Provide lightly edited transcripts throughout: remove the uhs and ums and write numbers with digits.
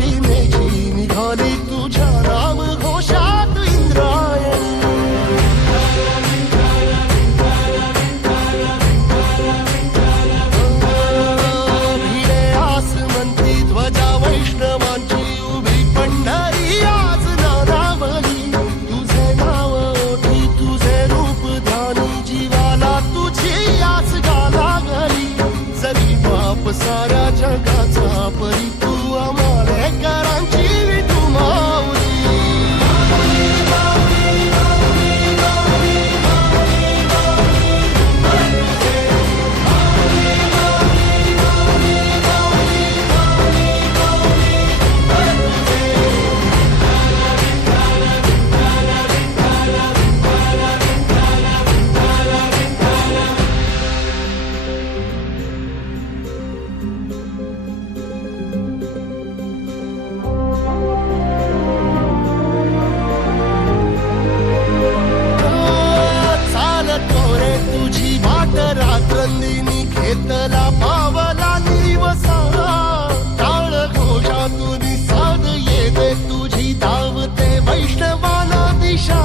प्रतिमेची निघाली तुझ्या नाम घोषात इंद्रायणी. भिडे आसमंती ध्वजा वैष्णवांची उभी पंढरी आज नानावली. तुझे नाव ओठी तुझे रूप ध्यानी जीवाला तुझी आस गाला गली. जरी बाप साऱ्या जगाचा परी तू आमालेकरांची विठू माऊली. तुझी वाट रात्रंदिनी घेतला पावला दिवसा. टाळ घोषातून साध येते तुझी धावते वैष्णवाला दिशा.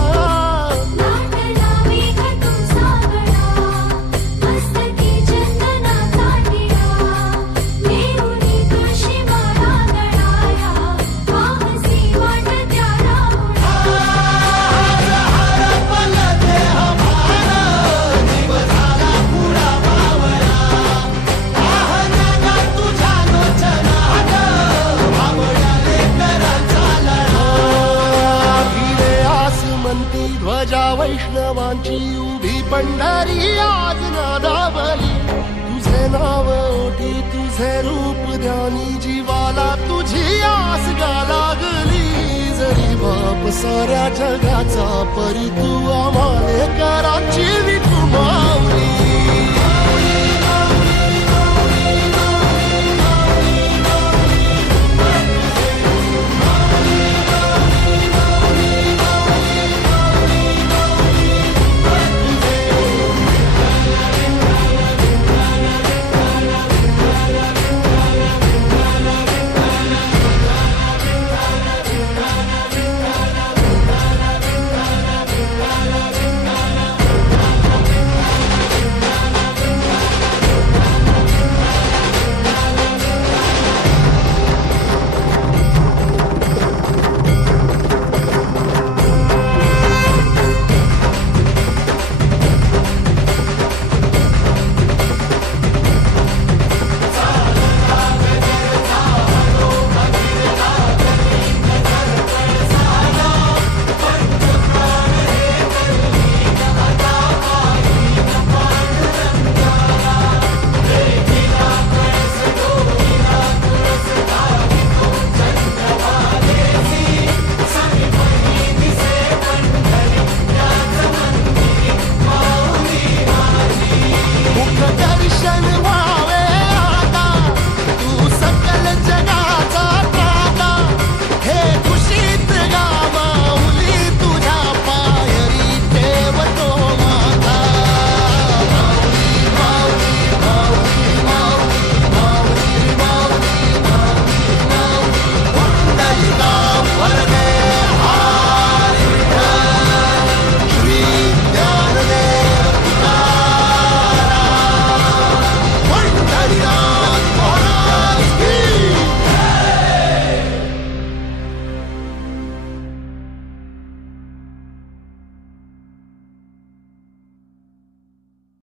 ध्वजा वैष्णवांची उभी पंढरी आज नादावली. तुझे नाव ओठी तुझे रूप ध्यानी जीवाला तुझी आस गा लागली. जरी बाप साऱ्या जगाचा परी तू आमालेकरांची विठू माऊली.